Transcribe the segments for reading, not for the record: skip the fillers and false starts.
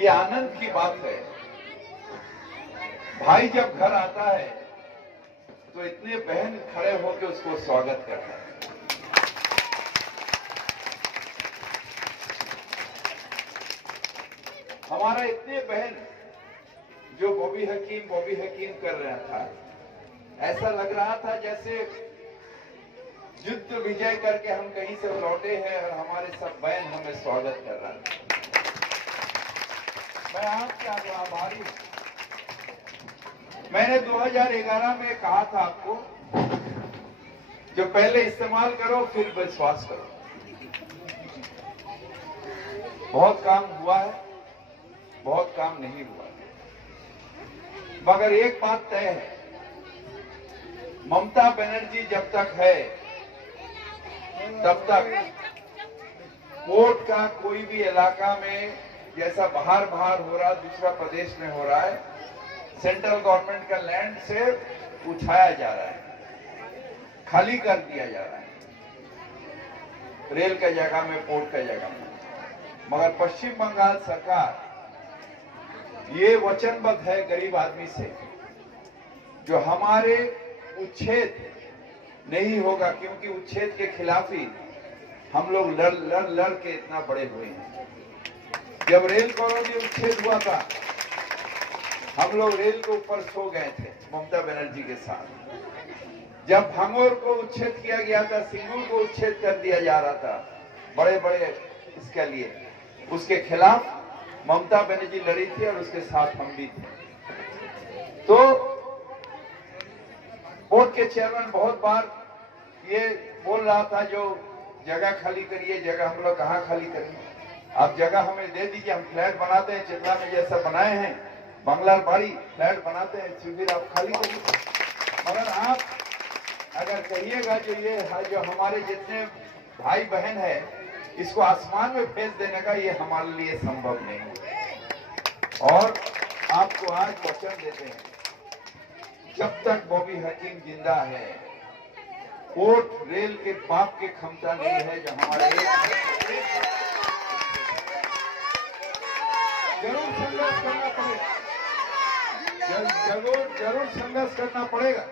ये आनंद की बात है। भाई जब घर आता है तो इतने बहन खड़े होकर उसको स्वागत करता है। हमारा इतने बहन जो बॉबी हकीम कर रहा था, ऐसा लग रहा था जैसे युद्ध विजय करके हम कहीं से लौटे हैं और हमारे सब बहन हमें स्वागत कर रहा है। मैं आपका आभारी हूं। मैंने 2011 में कहा था आपको, जो पहले इस्तेमाल करो फिर विश्वास करो। बहुत काम हुआ है, बहुत काम नहीं हुआ है, मगर एक बात तय है, ममता बनर्जी जब तक है तब तक कोर्ट का कोई भी इलाका में जैसा बाहर हो रहा, दूसरा प्रदेश में हो रहा है, सेंट्रल गवर्नमेंट का लैंड से उठाया जा रहा है, खाली कर दिया जा रहा है, रेल का जगह में, पोर्ट का जगह में। मगर पश्चिम बंगाल सरकार ये वचनबद्ध है गरीब आदमी से, जो हमारे उच्छेद नहीं होगा, क्योंकि उच्छेद के खिलाफ ही हम लोग लड़ के इतना बड़े हुए हैं। जब रेल कॉलोनी उच्छेद हुआ था, हम लोग रेल के ऊपर सो गए थे ममता बनर्जी के साथ। जब भांगोर को उच्छेद किया गया था, सिंगूर को उच्छेद कर दिया जा रहा था, बड़े बड़े इसके लिए, उसके खिलाफ ममता बनर्जी लड़ी थी और उसके साथ हम भी थे। तो बोर्ड के चेयरमैन बहुत बार ये बोल रहा था, जो जगह खाली करिए, जगह हम लोग कहाँ खाली करें, आप जगह हमें दे दीजिए, हम फ्लैट बनाते हैं, चित्रा में जैसा बनाए हैं, बंगला बाड़ी फ्लैट बनाते हैं, फिर आप खाली करिए। मगर आप अगर कहिएगा जो हमारे जितने भाई बहन है, इसको आसमान में भेज देने का, ये हमारे लिए संभव नहीं है। और आपको आज वचन देते हैं, जब तक बॉबी हकीम जिंदा है, कोर्ट रेल के पाप की क्षमता नहीं है, जो हमारे जरूर संघर्ष करना पड़ेगा, जरूर संघर्ष करना पड़ेगा।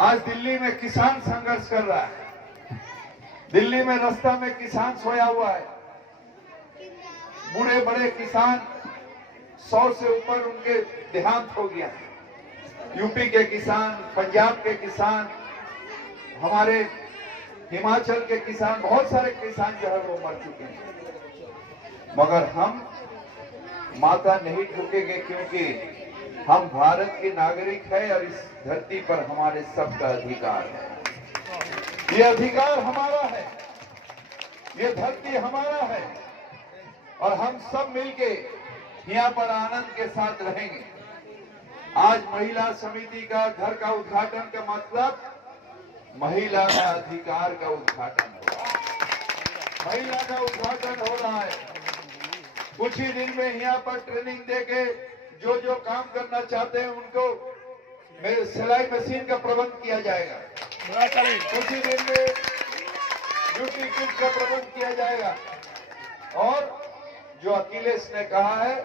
आज दिल्ली में किसान संघर्ष कर रहा है, दिल्ली में रास्ता में किसान सोया हुआ है, बूढ़े बड़े किसान, 100 से ऊपर उनके देहांत हो गया। यूपी के किसान, पंजाब के किसान, हमारे हिमाचल के किसान, बहुत सारे किसान जो है वो मर चुके हैं। मगर हम माथा नहीं ठोकेंगे, क्योंकि हम भारत के नागरिक हैं और इस धरती पर हमारे सबका अधिकार है। ये अधिकार हमारा है, ये धरती हमारा है, और हम सब मिलके यहाँ पर आनंद के साथ रहेंगे। आज महिला समिति का घर का उद्घाटन का मतलब महिला का अधिकार का उद्घाटन हो रहा है, महिला का उद्घाटन हो रहा है। कुछ ही दिन में यहाँ पर ट्रेनिंग देके जो काम करना चाहते हैं उनको सिलाई मशीन का प्रबंध किया जाएगा। कुछ ही दिन में ड्यूटी किट का प्रबंध किया जाएगा। और जो अखिलेश ने कहा है,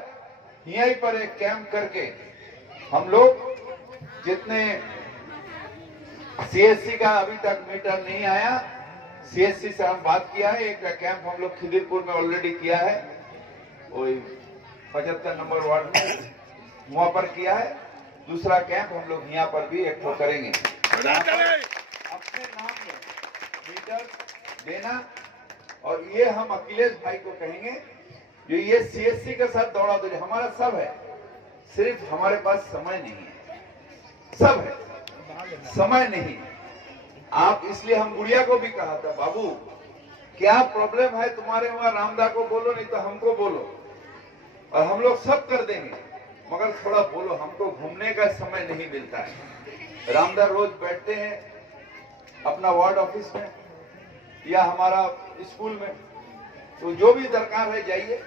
यहीं पर एक कैंप करके हम लोग, जितने सीएससी का अभी तक मीटर नहीं आया, सीएससी से हम बात किया है, एक कैंप हम लोग खिदिरपुर में ऑलरेडी किया है, वही 75 नंबर वार्ड में वहां पर किया है। दूसरा कैंप हम लोग यहाँ पर भी एक तो करेंगे, अपने नाम में मीटर देना। और ये हम अखिलेश भाई को कहेंगे, जो ये सीएससी के साथ दौड़ा दौड़ी, हमारा सब है, सिर्फ हमारे पास समय नहीं है, सब है, समय नहीं। आप, इसलिए हम गुड़िया को भी कहा था, बाबू क्या प्रॉब्लम है तुम्हारे वहां, रामदा को बोलो, नहीं तो हमको बोलो, और हम लोग सब कर देंगे, मगर थोड़ा बोलो, हमको घूमने का समय नहीं मिलता है। रामदा रोज बैठते हैं अपना वार्ड ऑफिस में या हमारा स्कूल में, तो जो भी दरकार है जाइए।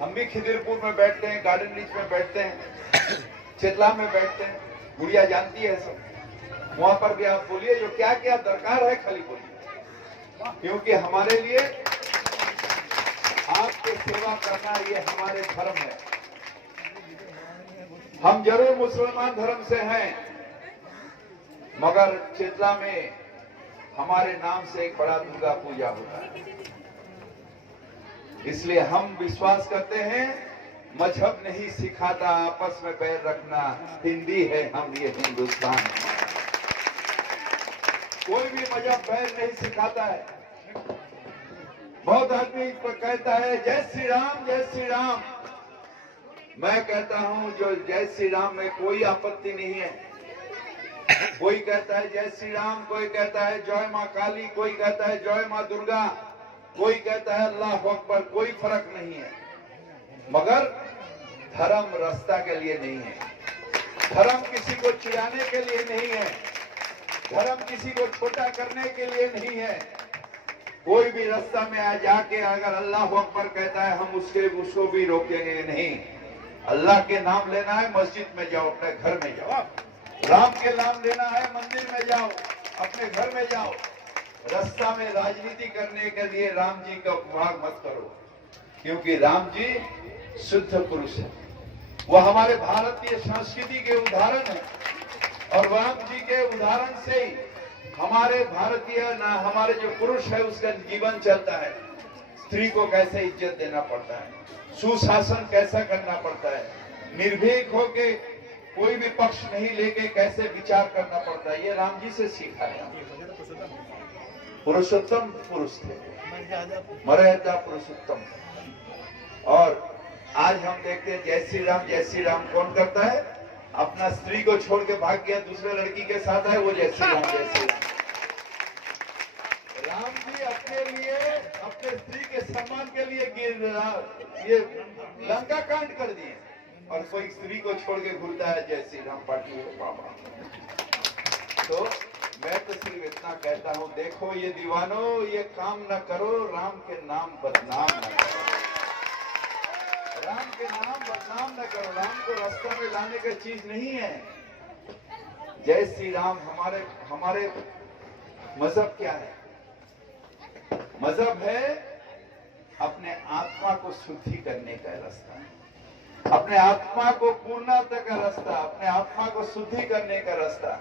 हम भी खिदिरपुर में बैठते हैं, गार्डन रीच में बैठते हैं, चितला में बैठते हैं, गुड़िया जानती है सब। वहां पर भी आप बोलिए, जो क्या क्या दरकार है खाली बोलिए, क्योंकि हमारे लिए आपकी सेवा करना ये हमारे धर्म है। हम जरूर मुसलमान धर्म से हैं, मगर चित्ला में हमारे नाम से एक बड़ा दुर्गा पूजा होता है। इसलिए हम विश्वास करते हैं, मजहब नहीं सिखाता आपस में बैर रखना, हिंदी है हम, ये हिंदुस्तान है। कोई भी मजहब बैर नहीं सिखाता है। बहुत आदमी इस पर कहता है जय श्री राम, जय श्री राम। मैं कहता हूं जो जय श्री राम में कोई आपत्ति नहीं है। कोई कहता है जय श्री राम, कोई कहता है जय मां काली, कोई कहता है जय मां दुर्गा, कोई कहता है अल्लाह अकबर, कोई फर्क नहीं है। मगर धर्म रास्ता के लिए नहीं है, धर्म किसी को चिढ़ाने के लिए नहीं है, धर्म किसी को छोटा करने के लिए नहीं है। कोई भी रास्ता में आ जाके अगर अल्लाह अकबर कहता है, हम उसको भी रोकेंगे नहीं। अल्लाह के नाम लेना है, मस्जिद में जाओ, अपने घर में जाओ। राम के नाम लेना है, मंदिर में जाओ, अपने घर में जाओ। रास्ता में राजनीति करने के लिए राम जी का उपभाग मत करो, क्योंकि राम जी शुद्ध पुरुष है। वह हमारे भारतीय संस्कृति के उदाहरण है, और राम जी के उदाहरण से ही हमारे भारतीय हमारे जो पुरुष है उसका जीवन चलता है। स्त्री को कैसे इज्जत देना पड़ता है, सुशासन कैसा करना पड़ता है, निर्भीक होके कोई भी पक्ष नहीं लेके कैसे विचार करना पड़ता है, ये राम जी से सीखा है। पुरुषोत्तम पुरुष थे, मर्यादा पुरुषोत्तम। और आज हम देखते हैं जय श्री राम कौन करता है? अपना स्त्री को छोड़ के भाग गया, दूसरे लड़की के साथ है, वो जय श्री राम, जय श्री राम। राम जी अपने लिए, अपने स्त्री के सम्मान के लिए ये लंका कांड कर दिए, और कोई स्त्री को छोड़ के घूरता है जय श्री राम पार्टी हो बाबा। तो मैं तो सिर्फ इतना कहता हूँ, देखो ये दीवानो, ये काम न करो, राम के नाम बदनाम न करो, राम के नाम बदनाम न करो। राम को रास्ता में लाने की चीज नहीं है। जय श्री राम हमारे मजहब क्या है? मजहब है अपने आत्मा को शुद्धि करने का रास्ता, अपने आत्मा को पूर्णता का रास्ता, अपने आत्मा को शुद्धि करने का रास्ता।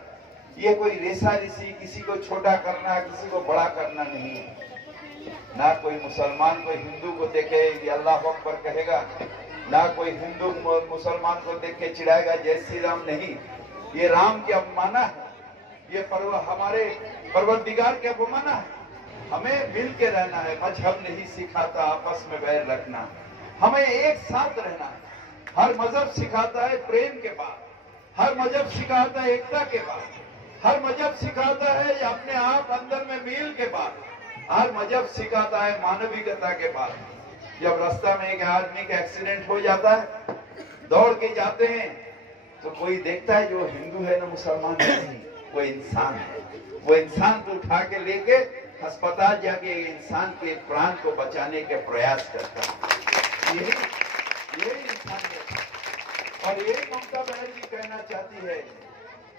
ये कोई रेसारेसी, किसी को छोटा करना, किसी को बड़ा करना नहीं है। ना कोई मुसलमान कोई हिंदू को देखे ये अल्लाह अकबर कहेगा, ना कोई हिंदू मुसलमान को देख के चिढ़ाएगा जय श्री राम, नहीं। ये राम की अवमानना है, ये हमारे परवरदिगार के अवमानना है। हमें मिल के रहना है, मजहब नहीं सिखाता आपस में बैर रखना, हमें एक साथ रहना है। हर मजहब सिखाता है प्रेम के बाद, हर मजहब सिखाता है एकता के बाद, हर मजहब सिखाता है अपने आप अंदर में मील के बाद, हर मजहब सिखाता है मानविकता के बाद। जब रास्ता में एक आदमी का एक्सीडेंट हो जाता है, दौड़ के जाते हैं, तो कोई देखता है जो हिंदू है ना मुसलमान है, नहीं, वो इंसान है। वो इंसान को उठा के लेके अस्पताल जाके इंसान के प्राण को बचाने के प्रयास करता है। यही इंसानियत है। और यही ममता बनर्जी कहना चाहती है,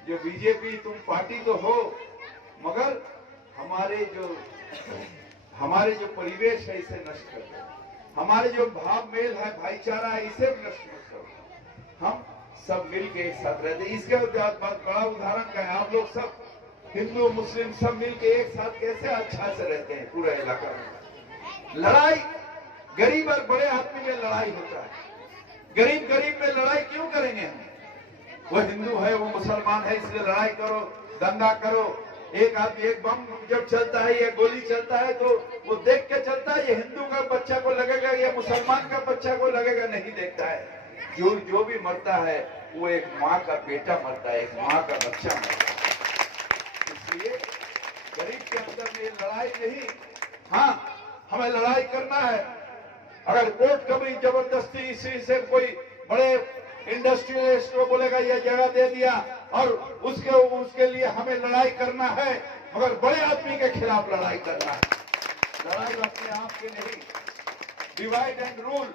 जो बीजेपी तुम पार्टी तो हो, मगर हमारे जो परिवेश है इसे नष्ट कर दो, हमारे जो भाव मेल है, भाईचारा है, इसे नष्ट मत करो। हम सब मिल के एक साथ रहते। इसके बाद बड़ा उदाहरण का है, आप लोग सब हिंदू मुस्लिम सब मिल के एक साथ कैसे अच्छा से रहते हैं पूरा इलाका में। लड़ाई गरीब और बड़े आदमी में लड़ाई होता है, गरीब में लड़ाई क्यों करेंगे हम? वो हिंदू है, वो मुसलमान है, इसलिए लड़ाई करो, दंगा करो। एक आदमी, एक बम जब चलता है या गोली चलता है तो वो देख के चलता है, ये हिंदू का बच्चा को लगेगा या मुसलमान का बच्चा को लगेगा, नहीं देखता है। जो भी मरता है वो एक माँ का बेटा मरता है, एक माँ का बच्चा मरता है। इसलिए गरीब के अंदर में लड़ाई नहीं। हाँ, हमें लड़ाई करना है। अगर कोर्ट कभी जबरदस्ती इसी से कोई बड़े इंडस्ट्रियलिस्ट को बोलेगा ये जगह दे दिया और उसके लिए हमें लड़ाई करना है, मगर बड़े आदमी के खिलाफ लड़ाई करना है। लड़ाई अपने आप की नहीं। डिवाइड एंड रूल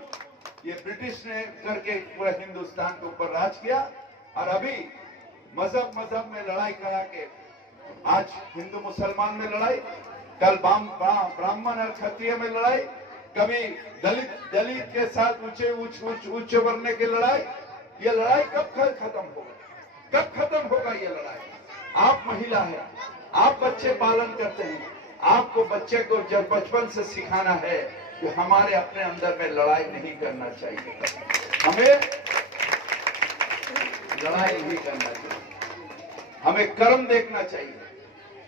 ये ब्रिटिश ने करके पूरा हिंदुस्तान के ऊपर राज किया, और अभी मजहब में लड़ाई करा के आज हिंदू मुसलमान में लड़ाई, कल ब्राह्मण और क्षत्रिय में लड़ाई, कभी दलित के साथ उच्च वर्ग की लड़ाई। ये लड़ाई कब खत्म होगा? कब खत्म होगा ये लड़ाई? आप महिला है, आप बच्चे पालन करते हैं, आपको बच्चे को जब बचपन से सिखाना है कि हमारे अपने अंदर में लड़ाई नहीं करना चाहिए, हमें लड़ाई नहीं करना चाहिए, हमें कर्म देखना चाहिए।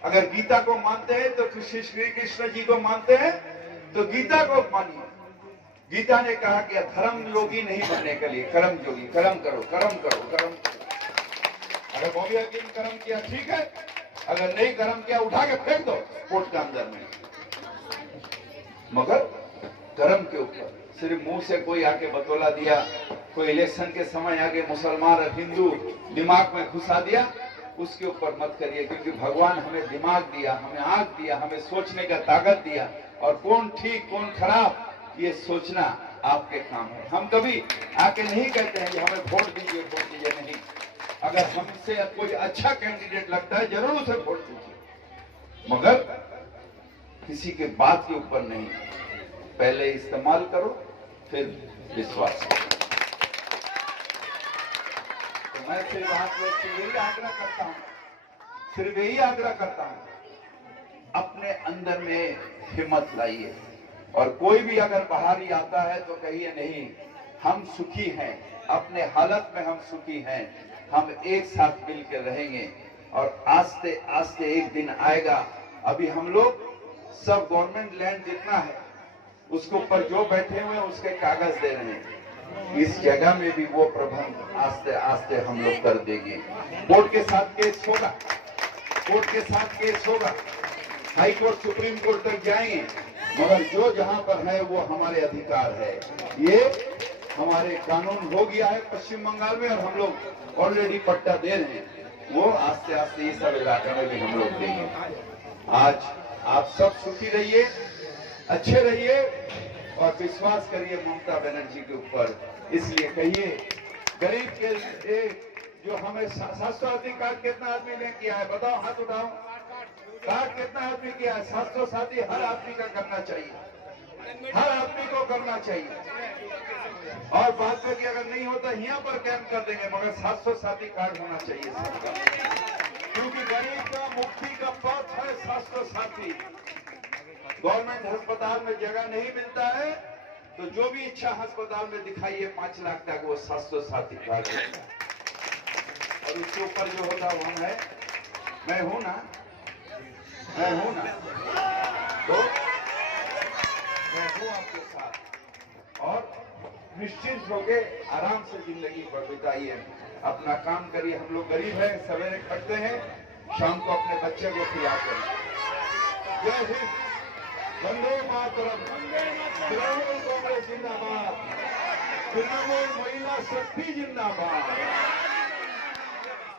अगर गीता को मानते हैं तो श्री कृष्ण जी को मानते हैं तो गीता को मानिए। गीता ने कहा कि धर्म योगी नहीं बनने के लिए कर्म योगी, कर्म करो, कर्म करो, कर्म करो। अगर बॉबी हकीम कर्म किया ठीक है, अगर नहीं कर्म किया उठा के फेंक दो कोर्ट के अंदर में। मगर कर्म के ऊपर सिर्फ मुंह से कोई आके बतौला दिया, कोई इलेक्शन के समय आगे मुसलमान और हिंदू दिमाग में घुसा दिया, उसके ऊपर मत करिए। क्योंकि भगवान हमें दिमाग दिया, हमें आंख दिया, हमें सोचने का ताकत दिया, और कौन ठीक कौन खराब ये सोचना आपके काम है। हम कभी आके नहीं कहते हैं कि हमें वोट दीजिए, वोट दीजिए, नहीं। अगर हमसे कोई अच्छा कैंडिडेट लगता है जरूर उसे वोट दीजिए, मगर किसी के बात के ऊपर नहीं। पहले इस्तेमाल करो फिर विश्वास करो। तो मैं सिर्फ आप लोग से यही आग्रह करता हूं, सिर्फ यही आग्रह करता हूं, अपने अंदर में हिम्मत लाइए। और कोई भी अगर बाहरी आता है तो कहिए नहीं, हम सुखी हैं, अपने हालत में हम सुखी हैं, हम एक साथ मिलकर रहेंगे। और आस्ते आस्ते एक दिन आएगा, अभी हम लोग सब गवर्नमेंट लैंड जितना है उसके ऊपर जो बैठे हुए हैं उसके कागज दे रहे हैं। इस जगह में भी वो प्रबंध आस्ते आस्ते हम लोग कर देंगे। कोर्ट के साथ केस होगा, कोर्ट के साथ केस होगा, हाई कोर्ट सुप्रीम कोर्ट तक जाएंगे, मगर जो जहां पर है वो हमारे अधिकार है। ये हमारे कानून हो गया है पश्चिम बंगाल में, और हम लोग ऑलरेडी पट्टा दे रहे हैं। वो आस्ते आस्ते इस सब इलाके में भी हम लोग देंगे। आज आप सब सुखी रहिए, अच्छे रहिए और विश्वास करिए ममता बनर्जी के ऊपर। इसलिए कहिए गरीब के लिए जो हमें 700 कार्ड कितना आदमी ने किया है बताओ, हाथ उठाओ। कार्ड कितना आदमी किया है? 700 हर आदमी का करना चाहिए, हर आदमी को करना चाहिए। और बात में कि अगर नहीं होता यहाँ पर कैंप कर देंगे, मगर 700 कार्ड होना चाहिए सबका। क्योंकि गरीब का मुक्ति का पथ है 700। गवर्नमेंट अस्पताल में जगह नहीं मिलता है तो जो भी इच्छा अस्पताल में दिखाइए 5 लाख तक वो 700 कार्ड होता है। और उसके ऊपर जो होता वो हम है, मैं हूं ना, मैं हूं ना, तो मैं हूं आपके साथ। और निश्चिंत होके आराम से जिंदगी पर बिताइए, अपना काम करिए। हम लोग गरीब हैं, सवेरे खटते हैं, शाम को अपने बच्चे को खिलाते हैं। जय हिंद, वंदे मातरम, तृणमूल कांग्रेस जिंदाबाद, तृणमूल महिला शक्ति जिंदाबाद।